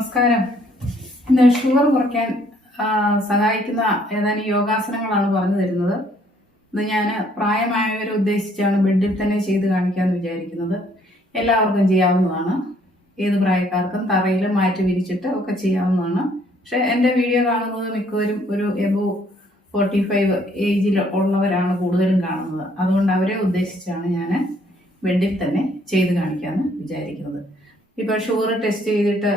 നമസ്കാരം. ഇന്ന് ഷുഗർ കുറയ്ക്കാൻ സഹായിക്കുന്ന ഏതാനും യോഗാസനങ്ങളാണ് പറഞ്ഞു തരുന്നത്. ഇന്ന് ഞാൻ പ്രായമായവരെ ഉദ്ദേശിച്ചാണ് ബെഡിൽ തന്നെ ചെയ്ത് കാണിക്കാമെന്ന് വിചാരിക്കുന്നത്. എല്ലാവർക്കും ചെയ്യാവുന്നതാണ്. ഏത് പ്രായക്കാർക്കും തറയിൽ മാറ്റി വിരിച്ചിട്ട് ഒക്കെ ചെയ്യാവുന്നതാണ്. പക്ഷെ എൻ്റെ വീഡിയോ കാണുന്നത് മിക്കവരും ഒരു എബോവ് 45 ഏജിൽ ഉള്ളവരാണ് കൂടുതലും കാണുന്നത്. അതുകൊണ്ട് അവരെ ഉദ്ദേശിച്ചാണ് ഞാൻ ബെഡിൽ തന്നെ ചെയ്ത് കാണിക്കാമെന്ന് വിചാരിക്കുന്നത്. ഇപ്പോൾ ഷുഗർ ടെസ്റ്റ് ചെയ്തിട്ട്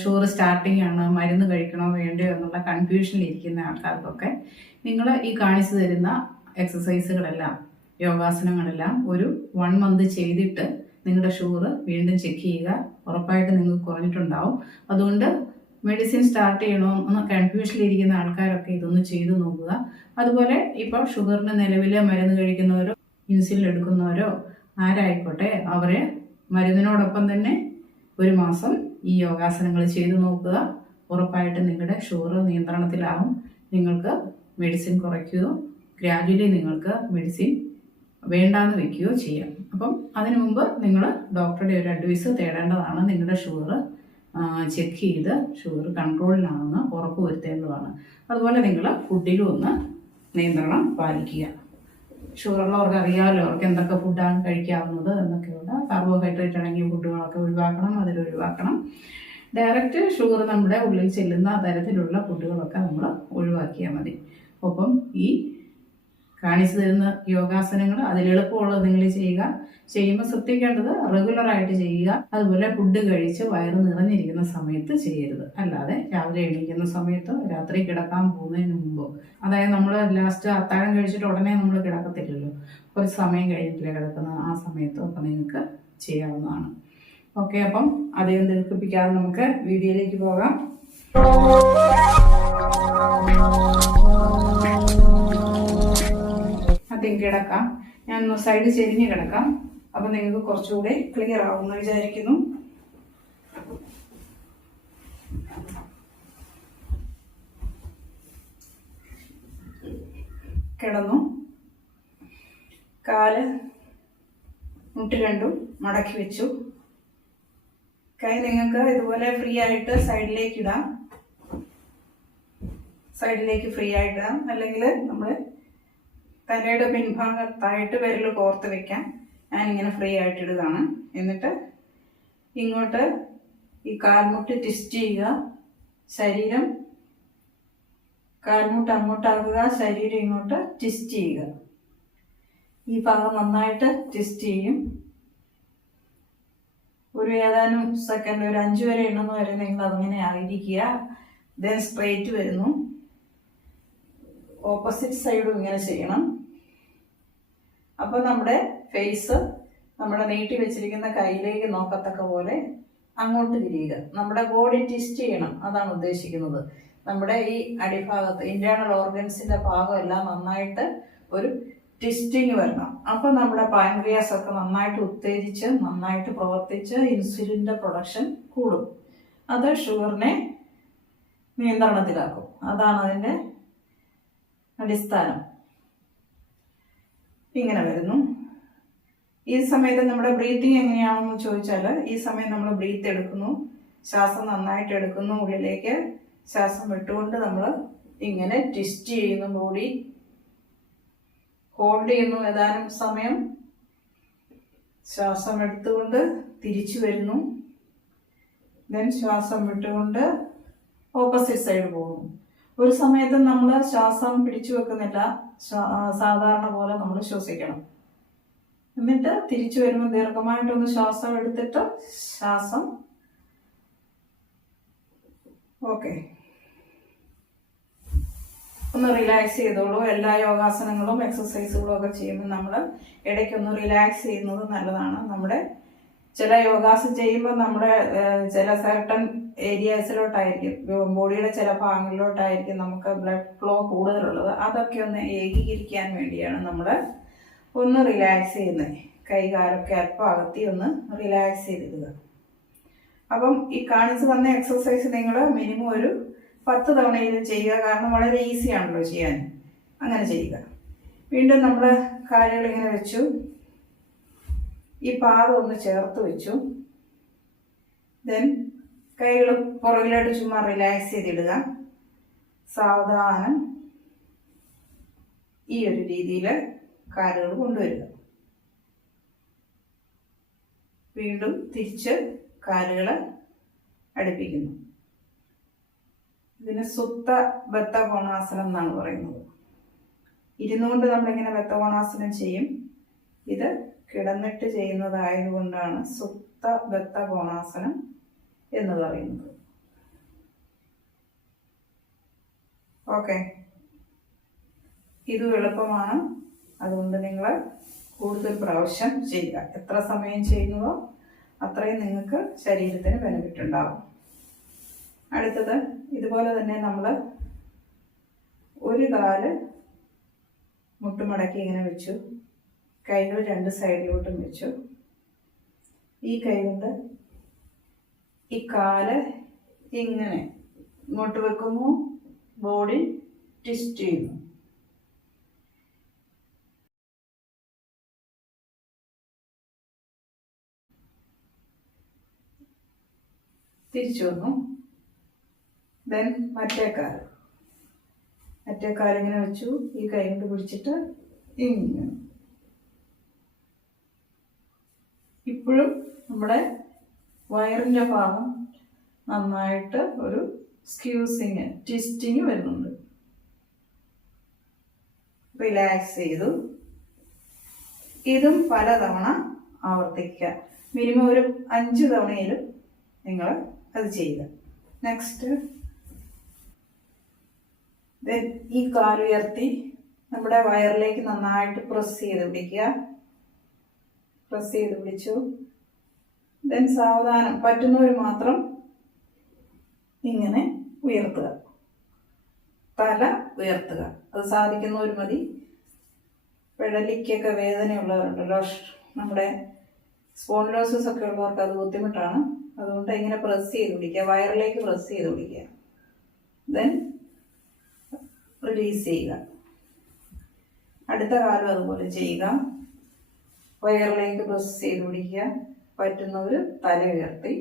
ഷുഗർ സ്റ്റാർട്ടിംഗ് ആണ്, മരുന്ന് കഴിക്കണോ വേണ്ടയോ എന്നുള്ള കൺഫ്യൂഷനിൽ ഇരിക്കുന്ന ആൾക്കാർക്കൊക്കെ നിങ്ങൾ ഈ കാണിച്ചു തരുന്ന എക്സസൈസുകളെല്ലാം, യോഗാസനങ്ങളെല്ലാം ഒരു 1 മന്ത് ചെയ്തിട്ട് നിങ്ങളുടെ ഷുഗർ വീണ്ടും ചെക്ക് ചെയ്യുക. ഉറപ്പായിട്ട് നിങ്ങൾക്ക് കുറഞ്ഞിട്ടുണ്ടാവും. അതുകൊണ്ട് മെഡിസിൻ സ്റ്റാർട്ട് ചെയ്യണോ എന്ന് കൺഫ്യൂഷനിലിരിക്കുന്ന ആൾക്കാരൊക്കെ ഇതൊന്ന് ചെയ്തു നോക്കുക. അതുപോലെ ഇപ്പോൾ ഷുഗറിന് നിലവിലെ മരുന്ന് കഴിക്കുന്നവരോ ഇൻസുലിൻ എടുക്കുന്നവരോ ആരായിക്കോട്ടെ, അവരെ മരുന്നിനോടൊപ്പം തന്നെ 1 മാസം ഈ യോഗാസനങ്ങൾ ചെയ്തു നോക്കുക. ഉറപ്പായിട്ട് നിങ്ങളുടെ ഷുഗർ നിയന്ത്രണത്തിലാവും. നിങ്ങൾക്ക് മെഡിസിൻ കുറയ്ക്കുകയോ ഗ്രാജുവലി നിങ്ങൾക്ക് മെഡിസിൻ വേണ്ടാന്ന് വെക്കുകയോ ചെയ്യാം. അപ്പം അതിനു മുമ്പ് നിങ്ങൾ ഡോക്ടറുടെ ഒരു അഡ്വൈസ് തേടേണ്ടതാണ്. നിങ്ങളുടെ ഷുഗർ ചെക്ക് ചെയ്ത് ഷുഗർ കൺട്രോളിലാണെന്ന് ഉറപ്പ് വരുത്തേണ്ടതാണ്. അതുപോലെ നിങ്ങൾ ഫുഡിലും ഒന്ന് നിയന്ത്രണം പാലിക്കുക. ഷുഗറുള്ളവർക്ക് അറിയാമല്ലോ അവർക്ക് എന്തൊക്കെ ഫുഡാണ് കഴിക്കാവുന്നത് എന്നൊക്കെയുള്ള. കാർബോഹൈഡ്രേറ്റ് അടങ്ങിയ ഫുഡുകളൊക്കെ ഒഴിവാക്കണം, അതിലൊഴിവാക്കണം. ഡയറക്റ്റ് ഷുഗർ നമ്മുടെ ഉള്ളിൽ ചെല്ലുന്ന തരത്തിലുള്ള ഫുഡുകളൊക്കെ നമ്മൾ ഒഴിവാക്കിയാൽ മതി. ഒപ്പം ഈ കാണിച്ചു തരുന്ന യോഗാസനങ്ങൾ അതിലെളുപ്പമുള്ളത് നിങ്ങൾ ചെയ്യുക. ചെയ്യുമ്പോൾ ശ്രദ്ധിക്കേണ്ടത് റെഗുലറായിട്ട് ചെയ്യുക. അതുപോലെ ഫുഡ് കഴിച്ച് വയറ് നിറഞ്ഞിരിക്കുന്ന സമയത്ത് ചെയ്യരുത്. അല്ലാതെ രാവിലെ എണീക്കുന്ന സമയത്തോ രാത്രി കിടക്കാൻ പോകുന്നതിന് മുമ്പോ, അതായത് നമ്മൾ ലാസ്റ്റ് അത്താഴം കഴിച്ചിട്ട് ഉടനെ നമ്മൾ കിടക്കത്തില്ലല്ലോ, കുറച്ച് സമയം കഴിഞ്ഞിട്ടില്ലേ കിടക്കുന്നത്, ആ സമയത്തോ ഒക്കെ നിങ്ങൾക്ക് ചെയ്യാവുന്നതാണ്. ഓക്കെ, അപ്പം അധികം ദീർഘിപ്പിക്കാതെ നമുക്ക് വീഡിയോയിലേക്ക് പോകാം. ആദ്യം കിടക്കാം. ഞാൻ സൈഡ് ചെരിഞ്ഞ് കിടക്കാം. അപ്പം നിങ്ങൾക്ക് കുറച്ചുകൂടെ ക്ലിയർ ആവുമെന്ന് വിചാരിക്കുന്നു. കിടന്നു. കാല് മുട്ട് രണ്ടും മടക്കി വെച്ചു. കൈ നിങ്ങൾക്ക് ഇതുപോലെ ഫ്രീ ആയിട്ട് സൈഡിലേക്ക് ഇടാം. സൈഡിലേക്ക് ഫ്രീ ആയിട്ടിടാം. അല്ലെങ്കിൽ നമ്മൾ തലയുടെ പിൻഭാഗത്തായിട്ട് വിരൽ കോർത്ത് വെക്കാം. ഞാനിങ്ങനെ ഫ്രീ ആയിട്ട് ഇടുകയാണ്. എന്നിട്ട് ഇങ്ങോട്ട് ഈ കാൽമുട്ട് ട്വിസ്റ്റ് ചെയ്യുക. ശരീരം കാൽമുട്ട് അങ്ങോട്ടാക്കുക, ശരീരം ഇങ്ങോട്ട് ട്വിസ്റ്റ് ചെയ്യുക. ഈ ഭാഗം നന്നായിട്ട് ട്വിസ്റ്റ് ചെയ്യും. ഒരു ഏതാനും സെക്കൻഡ്, ഒരു 5 വരെ എണ്ണുന്ന വരെ നിങ്ങൾ അങ്ങനെ ആയിരിക്കുക. ദെൻ സ്ട്രെയിറ്റ് വരുന്നു. ഓപ്പോസിറ്റ് സൈഡും ഇങ്ങനെ ചെയ്യണം. അപ്പൊ നമ്മുടെ ഫേസ് നമ്മുടെ നീട്ടി വെച്ചിരിക്കുന്ന കൈയിലേക്ക് നോക്കത്തക്ക പോലെ അങ്ങോട്ട് തിരിയുക. നമ്മുടെ ബോഡി ട്വിസ്റ്റ് ചെയ്യണം, അതാണ് ഉദ്ദേശിക്കുന്നത്. നമ്മുടെ ഈ അടിഭാഗത്ത് ഇന്റേണൽ ഓർഗൻസിന്റെ ഭാഗം എല്ലാം നന്നായിട്ട് ഒരു ട്വിസ്റ്റിങ് വരണം. അപ്പൊ നമ്മുടെ പാൻക്രിയാസ് ഒക്കെ നന്നായിട്ട് ഉത്തേജിച്ച് നന്നായിട്ട് പ്രവർത്തിച്ച് ഇൻസുലിന്റെ പ്രൊഡക്ഷൻ കൂടും. അത് ഷുഗറിനെ നിയന്ത്രണത്തിലാക്കും. അതാണ് അതിന്റെ അടിസ്ഥാനം. ഇങ്ങനെ വരുന്നു. ഈ സമയത്ത് നമ്മുടെ ബ്രീത്തിങ് എങ്ങനെയാണെന്ന് ചോദിച്ചാൽ, ഈ സമയം നമ്മൾ ബ്രീത്ത് എടുക്കുന്നു, ശ്വാസം നന്നായിട്ട് എടുക്കുന്നു ഉള്ളിലേക്ക്, ശ്വാസം വിട്ടുകൊണ്ട് നമ്മൾ ഇങ്ങനെ ട്വിസ്റ്റ് ചെയ്യുന്നു. ബോഡി ഹോൾഡ് ചെയ്യുന്നു ഏതാനും സമയം. ശ്വാസം എടുത്തുകൊണ്ട് തിരിച്ചു വരുന്നു. ദെൻ ശ്വാസം വിട്ടുകൊണ്ട് ഓപ്പോസിറ്റ് സൈഡ് പോകുന്നു. ഒരു സമയത്ത് നമ്മൾ ശ്വാസം പിടിച്ചു വെക്കുന്നില്ല, സാധാരണ പോലെ നമ്മൾ ശ്വസിക്കണം. എന്നിട്ട് തിരിച്ചു വരുമ്പോൾ ദീർഘമായിട്ടൊന്ന് ശ്വാസം എടുത്തിട്ട് ശ്വാസം ഓക്കെ ഒന്ന് റിലാക്സ് ചെയ്തോളൂ. എല്ലാ യോഗാസനങ്ങളും എക്സസൈസുകളും ഒക്കെ ചെയ്യുമ്പോൾ നമ്മൾ ഇടയ്ക്കൊന്ന് റിലാക്സ് ചെയ്യുന്നത് നല്ലതാണ്. നമ്മുടെ ചില യോഗാസ് ചെയ്യുമ്പോൾ നമ്മുടെ ചില സർട്ടൺ ഏരിയാസിലോട്ടായിരിക്കും, ബോഡിയുടെ ചില ഭാഗങ്ങളിലോട്ടായിരിക്കും നമുക്ക് ബ്ലഡ് ഫ്ലോ കൂടുതലുള്ളത്. അതൊക്കെ ഒന്ന് ഏകീകരിക്കാൻ വേണ്ടിയാണ് നമ്മൾ ഒന്ന് റിലാക്സ് ചെയ്യുന്നത്. കൈകാലൊക്കെ അല്പം അകത്തി ഒന്ന് റിലാക്സ് ചെയ്തിടുക. അപ്പം ഈ കാണിച്ചു തന്ന എക്സസൈസ് നിങ്ങൾ മിനിമം ഒരു 10 തവണയിലും ചെയ്യുക. കാരണം വളരെ ഈസി ആണല്ലോ ചെയ്യാൻ. അങ്ങനെ ചെയ്യുക. വീണ്ടും നമ്മൾ കാലുകൾ ഇങ്ങനെ വെച്ചു. ഈ പാദം ഒന്ന് ചേർത്ത് വെച്ചു. ദെൻ കൈകൾ പുറകിലോട്ട് ചുമ്മാ റിലാക്സ് ചെയ്തിടുക. സാവധാനം ഈ ഒരു രീതിയിൽ കാലുകൾ കൊണ്ടുവരിക. വീണ്ടും തിരിച്ച് കാലുകൾ അടുപ്പിക്കുന്നു. ഇതിന് സുപ്ത ബദ്ധ കോണാസനം എന്നാണ് പറയുന്നത്. ഇരുന്നുകൊണ്ട് നമ്മളിങ്ങനെ ബദ്ധ കോണാസനം ചെയ്യും. ഇത് കിടന്നിട്ട് ചെയ്യുന്നതായതുകൊണ്ടാണ് സുപ്ത ബദ്ധ കോണാസനം എന്ന് പറയുന്നത്. ഓക്കെ, ഇതും എളുപ്പമാണ്. അതുകൊണ്ട് നിങ്ങൾ കൂടുതൽ പ്രാവശ്യം ചെയ്യുക. എത്ര സമയം ചെയ്യുന്നുവോ അത്രയും നിങ്ങൾക്ക് ശരീരത്തിന് ബെനിഫിറ്റ് ഉണ്ടാവും. അടുത്തത് ഇതുപോലെ തന്നെ നമ്മൾ ഒരു കാല് മുട്ടുമടക്കി ഇങ്ങനെ വെച്ചു. കൈകൾ രണ്ട് സൈഡിലോട്ടും വെച്ചു. ഈ കൈ കൊണ്ട് ഈ കാല് ഇങ്ങനെ ഇങ്ങോട്ട് വെക്കുന്നു. ബോഡി ട്വിസ്റ്റ് ചെയ്യുന്നു. തിരിച്ചു വന്നു. ദെൻ മറ്റേ കാലിങ്ങനെ വെച്ചു. ഈ കൈ കൊണ്ട് പിടിച്ചിട്ട് ഇങ്ങനെ. ഇപ്പോഴും നമ്മുടെ വയറിൻ്റെ ഭാഗം നന്നായിട്ട് ഒരു സ്ക്യൂസിങ് ട്വിസ്റ്റിങ് വരുന്നുണ്ട്. റിലാക്സ് ചെയ്തു. ഇതും പലതവണ ആവർത്തിക്കുക. മിനിമം ഒരു 5 തവണയിലും നിങ്ങൾ അത് ചെയ്യുക. നെക്സ്റ്റ് ദെൻ ഈ കാലുയർത്തി നമ്മുടെ വയറിലേക്ക് നന്നായിട്ട് പ്രസ് ചെയ്ത് പിടിക്കുക. പ്രസ് ചെയ്ത് പിടിച്ചു. ദെൻ സാവധാനം പറ്റുന്നവർ മാത്രം ഇങ്ങനെ ഉയർത്തുക. തല ഉയർത്തുക. അത് സാധിക്കുന്നവർ മതി. പിഴലിക്കൊക്കെ വേദനയുള്ളവരുണ്ടല്ലോ, നമ്മുടെ സ്പോണ്ടിലോസിസ് ഒക്കെ ഉള്ളവർക്ക് അത് ബുദ്ധിമുട്ടാണ്. അതുകൊണ്ട് ഇങ്ങനെ പ്രസ് ചെയ്ത് പിടിക്കുക. വയറിലേക്ക് പ്രസ് ചെയ്ത് പിടിക്കുക. ദെൻ റിലീസ് ചെയ്യുക. അടുത്ത കാലം അതുപോലെ ചെയ്യുക. വയറിലേക്ക് പ്രസ് ചെയ്ത് പിടിക്കുക. പറ്റുന്നവർ തല ഉയർത്തി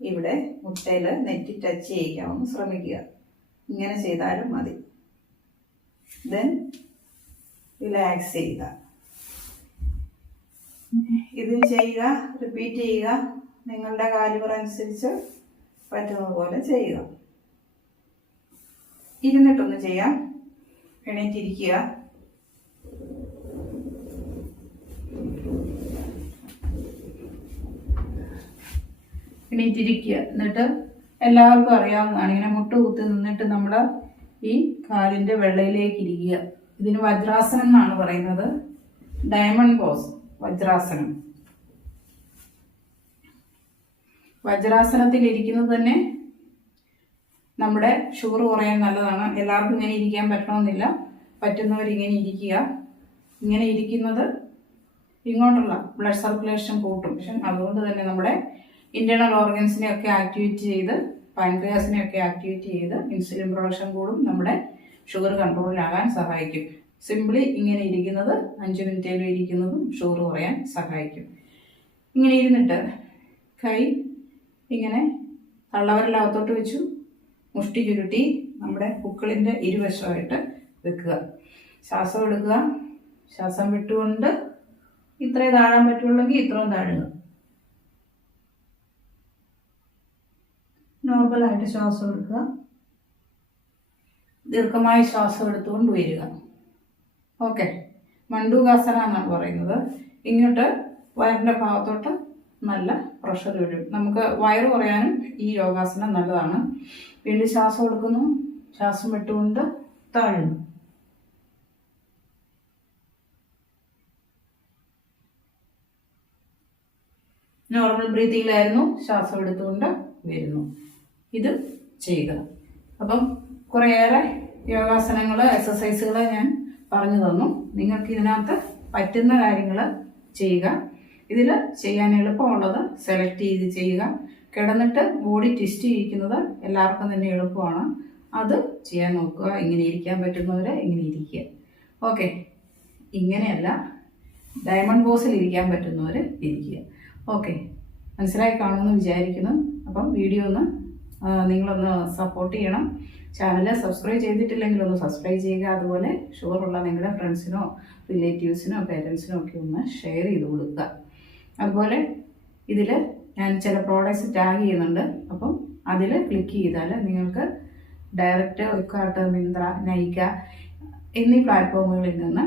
ഇവിടെ മുട്ടയിൽ നെറ്റി ടച്ച് ചെയ്യിക്കാമെന്ന് ശ്രമിക്കുക. ഇങ്ങനെ ചെയ്താലും മതി. ദെൻ റിലാക്സ് ചെയ്യുക. ഇതും ചെയ്യുക. റിപ്പീറ്റ് ചെയ്യുക. നിങ്ങളുടെ കാലിബർ അനുസരിച്ച് പറ്റുന്നത് പോലെ ചെയ്യുക. ഇരുന്നിട്ടൊന്ന് ചെയ്യാം. എണീറ്റിരിക്കുക. എണീറ്റിരിക്കുക. എന്നിട്ട് എല്ലാവർക്കും അറിയാവുന്നതാണ്, ഇങ്ങനെ മുട്ടുകുത്തി നിന്നിട്ട് നമ്മൾ ഈ കാലിൻ്റെ വെള്ളയിലേക്ക് ഇരിക്കുക. ഇതിന് വജ്രാസനം എന്നാണ് പറയുന്നത്. Diamond pose, വജ്രാസനം. വജ്രാസനത്തിൽ ഇരിക്കുന്നത് തന്നെ നമ്മുടെ ഷുഗർ കുറയാൻ നല്ലതാണ്. എല്ലാവർക്കും ഇങ്ങനെ ഇരിക്കാൻ പറ്റണമെന്നില്ല. പറ്റുന്നവരിങ്ങനെ ഇരിക്കുക. ഇങ്ങനെ ഇരിക്കുന്നത് ഇങ്ങോട്ടുള്ള ബ്ലഡ് സർക്കുലേഷൻ കൂട്ടും. പക്ഷെ അതുകൊണ്ട് തന്നെ നമ്മുടെ ഇന്റേണൽ ഓർഗൻസിനെയൊക്കെ ആക്ടിവേറ്റ് ചെയ്ത്, പാൻക്രിയാസിനെയൊക്കെ ആക്ടിവേറ്റ് ചെയ്ത് ഇൻസുലിൻ പ്രൊഡക്ഷൻ കൂടും. നമ്മുടെ ഷുഗർ കൺട്രോളിലാകാൻ സഹായിക്കും. സിംപിളി ഇങ്ങനെ ഇരിക്കുന്നത് 5 മിനിറ്റേലും ഇരിക്കുന്നതും ഷുഗർ കുറയാൻ സഹായിക്കും. ഇങ്ങനെ ഇരുന്നിട്ട് കൈ ഇങ്ങനെ തള്ളവരലകത്തോട്ട് വെച്ചു. മുഷ്ടി ചുരുട്ടി നമ്മുടെ പുക്കിളിൻ്റെ ഇരുവശമായിട്ട് വെക്കുക. ശ്വാസം എടുക്കുക. ശ്വാസം വിട്ടുകൊണ്ട് ഇത്രയും താഴാൻ പറ്റുള്ളെങ്കിൽ ഇത്രയും താഴുക. നോർമലായിട്ട് ശ്വാസം എടുക്കുക. ദീർഘമായ ശ്വാസം എടുത്തുകൊണ്ട് വരിക. ഓക്കെ, മണ്ഡൂകാസന എന്നാണ് പറയുന്നത്. ഇങ്ങോട്ട് വയറിൻ്റെ ഭാഗത്തോട്ട് നല്ല പ്രഷർ വരും. നമുക്ക് വയറ് കുറയാനും ഈ യോഗാസനം നല്ലതാണ്. വീണ്ടും ശ്വാസം എടുക്കുന്നു. ശ്വാസം വിട്ടുകൊണ്ട് താഴുന്നു. നോർമൽ ബ്രീത്തിങ്ങിലായിരുന്നു. ശ്വാസം എടുത്തുകൊണ്ട് വരുന്നു. ഇത് ചെയ്യുക. അപ്പം കുറേയേറെ യോഗാസനങ്ങൾ, എക്സസൈസുകൾ ഞാൻ പറഞ്ഞു തന്നു. നിങ്ങൾക്ക് ഇതിനകത്ത് പറ്റുന്ന കാര്യങ്ങൾ ചെയ്യുക. ഇതിൽ ചെയ്യാൻ എളുപ്പമുള്ളത് സെലക്ട് ചെയ്ത് ചെയ്യുക. കിടന്നിട്ട് ബോഡി ട്വിസ്റ്റ് ചെയ്യിക്കുന്നത് എല്ലാവർക്കും തന്നെ എളുപ്പമാണ്. അത് ചെയ്യാൻ നോക്കുക. ഇങ്ങനെ ഇരിക്കാൻ പറ്റുന്നവർ ഇങ്ങനെ ഇരിക്കുക. ഓക്കെ, ഇങ്ങനെയല്ല, ഡയമണ്ട് പോസിൽ ഇരിക്കാൻ പറ്റുന്നവർ ഇരിക്കുക. ഓക്കെ, മനസ്സിലായി കാണുമെന്ന് വിചാരിക്കുന്നു. അപ്പം വീഡിയോ ഒന്ന് നിങ്ങളൊന്ന് സപ്പോർട്ട് ചെയ്യണം. ചാനൽ സബ്സ്ക്രൈബ് ചെയ്തിട്ടില്ലെങ്കിൽ ഒന്ന് സബ്സ്ക്രൈബ് ചെയ്യുക. അതുപോലെ ഷുഗറുള്ള നിങ്ങളുടെ ഫ്രണ്ട്സിനോ റിലേറ്റീവ്സിനോ പേരൻസിനോ ഒക്കെ ഒന്ന് ഷെയർ ചെയ്ത് കൊടുക്കുക. അതുപോലെ ഇതിൽ ഞാൻ ചില പ്രോഡക്റ്റ്സ് ടാഗ് ചെയ്യുന്നുണ്ട്. അപ്പം അതിൽ ക്ലിക്ക് ചെയ്താൽ നിങ്ങൾക്ക് ഡയറക്റ്റ് ഫ്ലിപ്കാർട്ട്, മിന്ത്ര, നൈക്ക എന്നീ പ്ലാറ്റ്ഫോമുകളിൽ നിന്ന്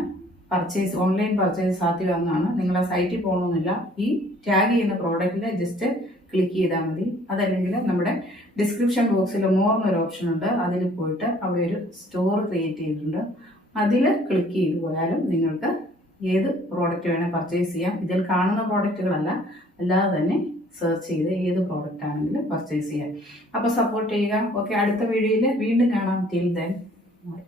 ഓൺലൈൻ പർച്ചേസ് സാധ്യമാകുന്നതാണ്. നിങ്ങളുടെ സൈറ്റിൽ പോകണമെന്നില്ല. ഈ ടാഗ് ചെയ്യുന്ന പ്രോഡക്റ്റിൽ ജസ്റ്റ് ക്ലിക്ക് ചെയ്താൽ മതി. അതല്ലെങ്കിൽ നമ്മുടെ ഡിസ്ക്രിപ്ഷൻ ബോക്സിൽ മോർ എന്നൊരു ഓപ്ഷൻ ഉണ്ട്. അതിൽ പോയിട്ട് അവിടെ ഒരു സ്റ്റോർ ക്രിയേറ്റ് ചെയ്തിട്ടുണ്ട്. അതിൽ ക്ലിക്ക് ചെയ്ത് പോയാലും നിങ്ങൾക്ക് ഏത് പ്രോഡക്റ്റ് വേണേൽ പർച്ചേസ് ചെയ്യാം. ഇതിൽ കാണുന്ന പ്രോഡക്റ്റുകളല്ല, അല്ലാതെ തന്നെ സെർച്ച് ചെയ്ത് ഏത് പ്രോഡക്റ്റ് ആണെങ്കിലും പർച്ചേസ് ചെയ്യാം. അപ്പോൾ സപ്പോർട്ട് ചെയ്യുക. ഓക്കെ, അടുത്ത വീഡിയോയിൽ വീണ്ടും കാണാം. Till then bye.